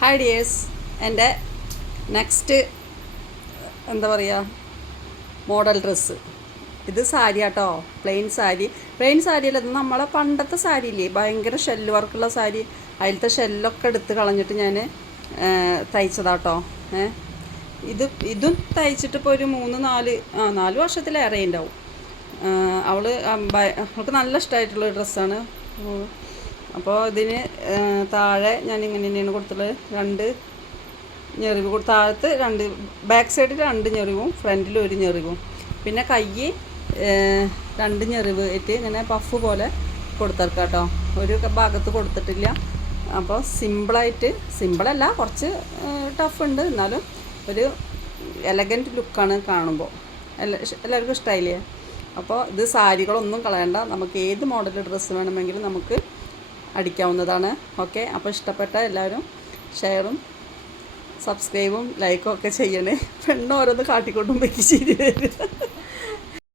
Hi dears, എൻ്റെ next എന്താ പറയുക മോഡൽ ഡ്രസ്സ്. ഇത് സാരി കേട്ടോ, പ്ലെയിൻ സാരിയല്ല. ഇത് നമ്മളെ പണ്ടത്തെ സാരിയില്ലേ, ഭയങ്കര ഷെല്ല് വർക്കുള്ള സാരി. അതിലത്തെ ഷെല്ലൊക്കെ എടുത്ത് കളഞ്ഞിട്ട് ഞാൻ തയ്ച്ചതാട്ടോ. ഇതും തയ്ച്ചിട്ട് ഇപ്പോൾ ഒരു 4 വർഷത്തിലേറെ ഉണ്ടാവും. അവൾക്ക് നല്ല ഇഷ്ടമായിട്ടുള്ള ഡ്രസ്സാണ്. അപ്പോൾ ഇതിന് താഴെ ഞാൻ ഇങ്ങനെ തന്നെയാണ് കൊടുത്തുള്ളത്. 2 ഞെറിവ് താഴത്ത് 2, ബാക്ക് സൈഡിൽ 2 ഞെറിവും ഫ്രണ്ടിൽ 1 ഞെറിവും. പിന്നെ കൈ 2 ഞെറിവ് ആയിട്ട് ഇങ്ങനെ പഫ് പോലെ കൊടുത്തേക്കാം കേട്ടോ. ഒരു ഭാഗത്ത് കൊടുത്തിട്ടില്ല. അപ്പോൾ സിമ്പിളല്ല, കുറച്ച് ടഫ് ഉണ്ട്, എന്നാലും ഒരു എലഗൻറ്റ് ലുക്കാണ് കാണുമ്പോൾ. എല്ലാവർക്കും ഇഷ്ടമായില്ലേ? അപ്പോൾ ഇത് സാരികളൊന്നും കളയണ്ട, നമുക്ക് ഏത് മോഡൽ ഡ്രസ്സ് വേണമെങ്കിലും നമുക്ക് അടിക്കാവുന്നതാണ്. ഓക്കെ, അപ്പോൾ ഇഷ്ടപ്പെട്ട എല്ലാവരും ഷെയറും സബ്സ്ക്രൈബും ലൈക്കും ഒക്കെ ചെയ്യണേ. പെണ്ണോരോന്ന് കാട്ടിക്കൊണ്ടും വെച്ച് ശരി വരും.